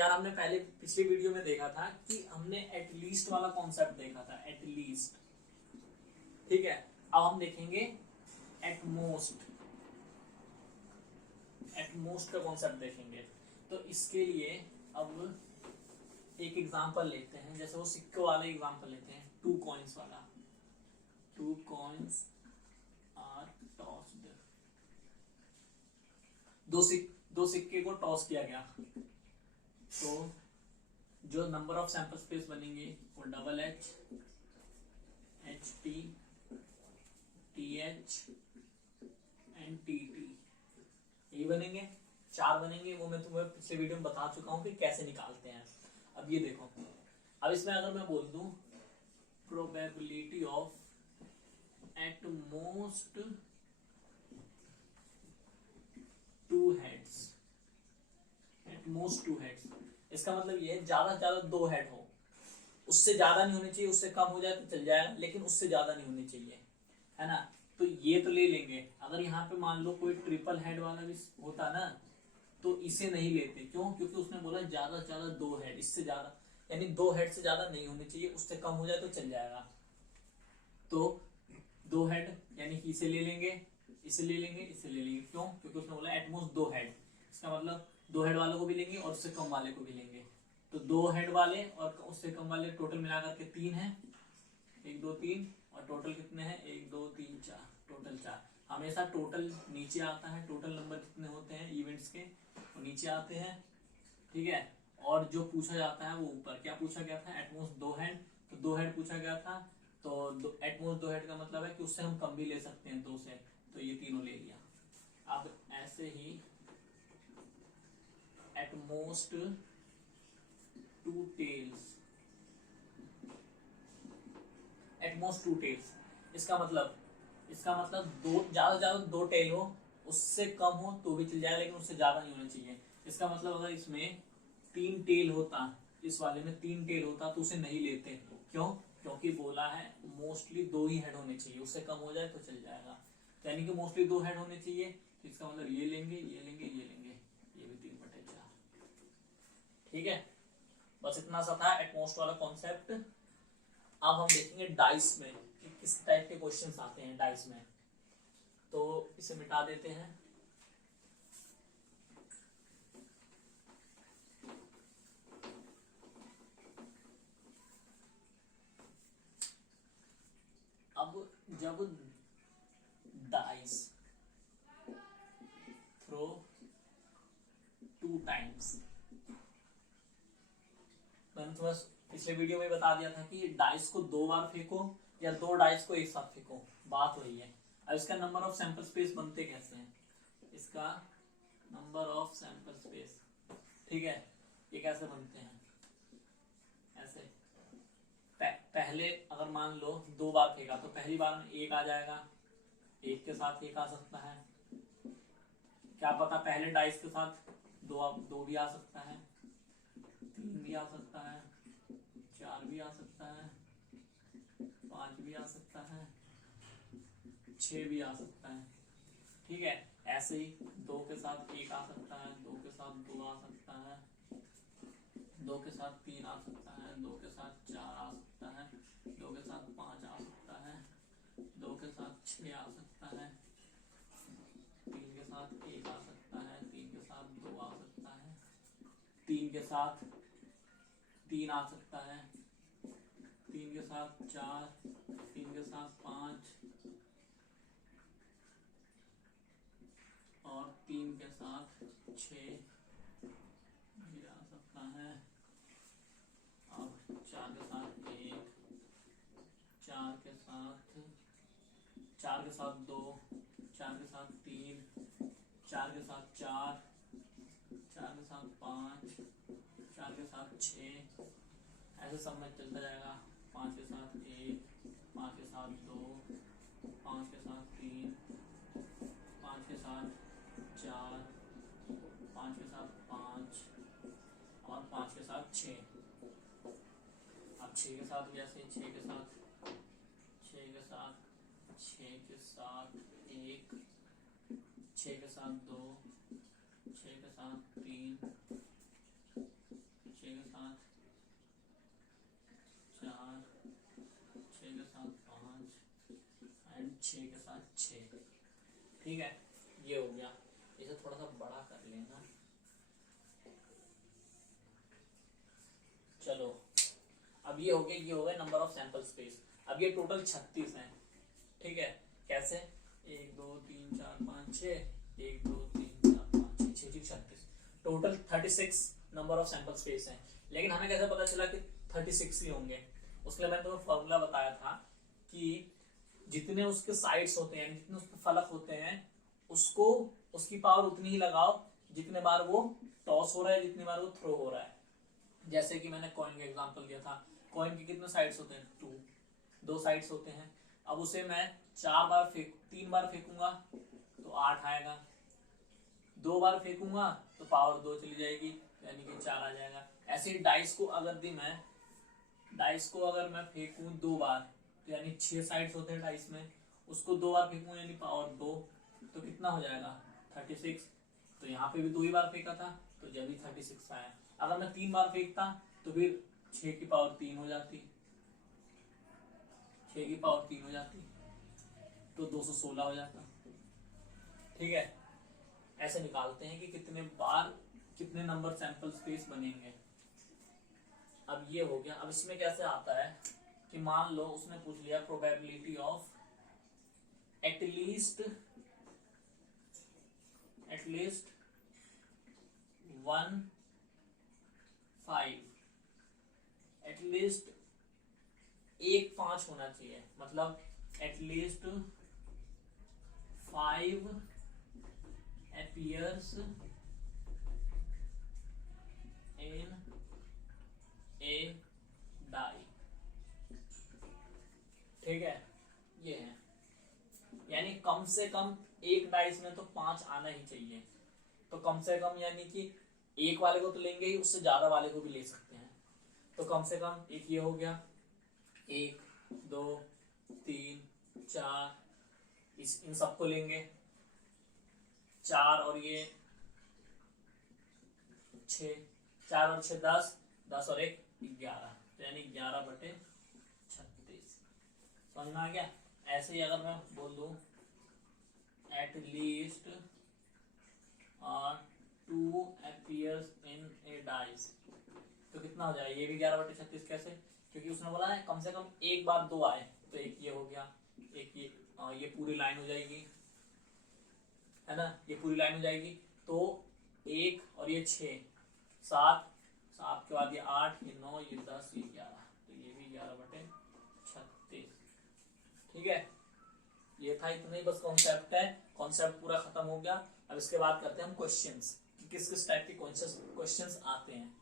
यार हमने पहले पिछली वीडियो में देखा था कि हमने एटलीस्ट वाला कॉन्सेप्ट देखा था, एटलीस्ट। ठीक है, अब हम देखेंगे एटमोस्ट। एटमोस्ट का कॉन्सेप्ट देखेंगे। तो इसके लिए अब एक एग्जांपल लेते हैं, जैसे वो सिक्के वाले एग्जांपल लेते हैं, 2 कॉइंस वाला। 2 कॉइंस आर टॉस्ड। दो सिक्के को टॉस किया गया, तो जो नंबर ऑफ सैंपल स्पेस बनेंगे वो double H, H T, T H and T T, यही बनेंगे। 4 बनेंगे, वो मैं तुम्हें पिछले वीडियो में बता चुका हूं कि कैसे निकालते हैं। अब ये देखो, अब इसमें अगर मैं बोल दूं probability of at most 2 heads, at most 2 heads, इसका मतलब ये है ज्यादा से ज्यादा 2 हेड हो, उससे ज्यादा नहीं होनी चाहिए, उससे कम हो जाए तो चल जाएगा, लेकिन उससे ज्यादा नहीं होनी चाहिए, है ना। तो ये तो ले लेंगे। अगर यहाँ पे मान लो कोई ट्रिपल हेड वाला भी होता ना, तो इसे नहीं लेते। क्यों? क्योंकि उसने बोला ज्यादा से ज्यादा 2 हेड, इससे ज्यादा यानी 2 हेड से ज्यादा नहीं होनी चाहिए, उससे कम हो जाए तो चल जाएगा। तो 2 हेड यानी कि इसे ले लेंगे, इसे ले लेंगे, इसे ले लेंगे। क्यों? क्योंकि उसने बोला एटमोस्ट 2 हेड, इसका मतलब 2 हेड वालों को भी लेंगे और उससे कम वाले को भी लेंगे। तो 2 हेड वाले और उससे कम वाले टोटल मिलाकर के 3 है, 1 2 3, और टोटल कितने हैं? 1 2 3 4, टोटल 4। हमेशा टोटल नीचे आता है, टोटल नंबर जितने होते हैं इवेंट्स के वो नीचे आते हैं, ठीक है। और जो पूछा जाता है वो ऊपर। क्या पूछा गया था? एटमोस्ट 2 हेड, तो 2 हेड पूछा गया था। तो एटमोस्ट 2 हेड का मतलब है कि उससे हम कम भी ले सकते हैं 2 से, तो ये तीनों ले लिया। अब ऐसे ही एटमोस्ट 2 टेल्स, एटमोस्ट 2 टेल्स, इसका मतलब दो, ज्यादा से ज्यादा 2 टेल हो, उससे कम हो तो भी चल जाएगा, लेकिन उससे ज्यादा नहीं होना चाहिए। इसका मतलब अगर इसमें 3 टेल होता, इस वाले में 3 टेल होता तो उसे नहीं लेते। क्यों? क्योंकि बोला है मोस्टली 2 ही हेड होने चाहिए, उससे कम हो जाए तो चल जाएगा। यानी कि मोस्टली 2 हेड होने चाहिए, तो इसका मतलब ये लेंगे, ये लेंगे, ये लेंगे, ये भी 3/4। ठीक है, बस इतना सा था एटमोस्ट वाला कॉन्सेप्ट। अब हम देखेंगे डाइस में कि किस टाइप के क्वेश्चंस आते हैं डाइस में। तो इसे मिटा देते हैं। अब जब डाइस थ्रो 2 टाइम्स, मैंने तुम्हें पिछले वीडियो में बता दिया था कि डाइस को 2 बार फेंको या 2 डाइस को एक साथ फेंको, बात वही है। अब इसका नंबर ऑफ सैंपल स्पेस बनते कैसे हैं? इसका नंबर ऑफ सैंपल स्पेस, ठीक है, ये कैसे बनते हैं? ऐसे पहले अगर मान लो 2 बार फेंका तो पहली बार में 1 आ जाएगा, 1 के साथ 1 आ सकता है। क्या पता पहले डाइस के साथ 2 भी आ सकता है, 3 भी आ सकता है, 4 भी आ सकता है, 5 भी आ सकता है, 6 भी आ सकता है। ठीक है, ऐसे ही 2 के साथ 1 आ सकता है, 2 के साथ 2 आ सकता है, 2 के साथ 3 आ सकता है, 2 के साथ 4 आ सकता है, 2 के साथ 5 आ सकता है, 2 के साथ 6 आ सकता है, 3 के साथ 1 आ सकता है, 3 के साथ 2 आ सकता है, 3 के साथ 3 आ सकता है, 3 के साथ 4, 3 के साथ 5 और 3 के साथ 6 भी आ सकता है, और 4 के साथ 1, 4 के साथ 2, 4 के साथ 3, 4 के साथ 4, 4 के साथ 5, 4 के साथ 6, ऐसे सब में चलता जाएगा। 5 के साथ 1, 5 के साथ 2, 5 के साथ 3, 5 के साथ 4, 5 के साथ 5 और 5 के साथ 6। अब 6 के साथ भी ऐसे, 6 के साथ 6 के साथ 6 के साथ 1, 6 के साथ 2, 6 के साथ 3, अब ये हो गया नंबर ऑफ सैंपल स्पेस। अब ये टोटल 36 है, ठीक है। कैसे? 1 2 3 4 5 6, 1 2 3 4 5 6 6 36, total 36 number of sample space है। लेकिन हमें कैसे पता चला कि 36 ही होंगे? उसके लिए मैंने तुम्हें फॉर्मूला बताया था कि जितने उसके साइड्स होते हैं, जितने उसके फलक होते हैं, उसको उसकी पावर उतनी ही लगाओ जितने बार वो टॉस हो रहा है, जितनी बार वो थ्रो हो रहा है। जैसे कि मैंने कॉइन का एग्जांपल दिया था, कॉइन के कितने साइड्स होते हैं? 2, 2 साइड्स होते हैं। अब उसे मैं 3 बार फेंकूंगा तो 8 आएगा, 2 बार फेंकूंगा तो पावर 2 चली जाएगी, यानी कि 4 आ जाएगा। ऐसे ही डाइस को अगर मैं फेंकूं 2 बार, तो यानी 6 साइड्स होते हैं डाइस में, उसको 2 बार फेंकूं यानी पावर 2, तो कितना हो जाएगा? 36। तो यहाँ पे भी 2 ही बार फेंका था तो जब भी 36 आया। अगर मैं 3 बार फेंकता तो फिर 6 की पावर 3 हो जाती, 6 की पावर 3 हो जाती, तो 216 हो जाता, ठीक है। ऐसे निकालते हैं कि कितने बार कितने नंबर सैंपल स्पेस बनेंगे। अब ये हो गया। अब इसमें कैसे आता है कि मान लो उसने पूछ लिया प्रोबेबिलिटी ऑफ एटलीस्ट 1 5, एटलीस्ट 1 5 होना चाहिए, मतलब at least 5 appears in a die, ठीक है। ये है, यानी कम से कम एक डाइस में तो 5 आना ही चाहिए। तो कम से कम यानी कि एक वाले को तो लेंगे ही, उससे ज्यादा वाले को भी ले सकते हैं। तो कम से कम एक ये हो गया, 1 2 3 4, इन सबको लेंगे 4 और ये 6, 4 और 6 10, 10 और 1 11, तो यानी 11/36। समझ में आ गया? ऐसे ही अगर मैं बोल दूं at least 2 appears in a dice, तो कितना हो जाएगा? ये भी 11/36। कैसे? क्योंकि उसने बोला है कम से कम एक बार 2 आए, तो एक ये हो गया, एक ये पूरी लाइन हो जाएगी, है ना, ये पूरी लाइन हो जाएगी। तो 1 और ये 6 7, 7 के बाद ये 8, ये 9, ये 10, ये 11, तो ये भी 11/36, ठीक है। ये था, इतना ही बस कॉन्सेप्ट है। कॉन्सेप्ट पूरा खत्म हो गया। अब इसके बाद करते हैं हम क्वेश्चंस, किस किस टाइप के क्वेश्चंस आते हैं।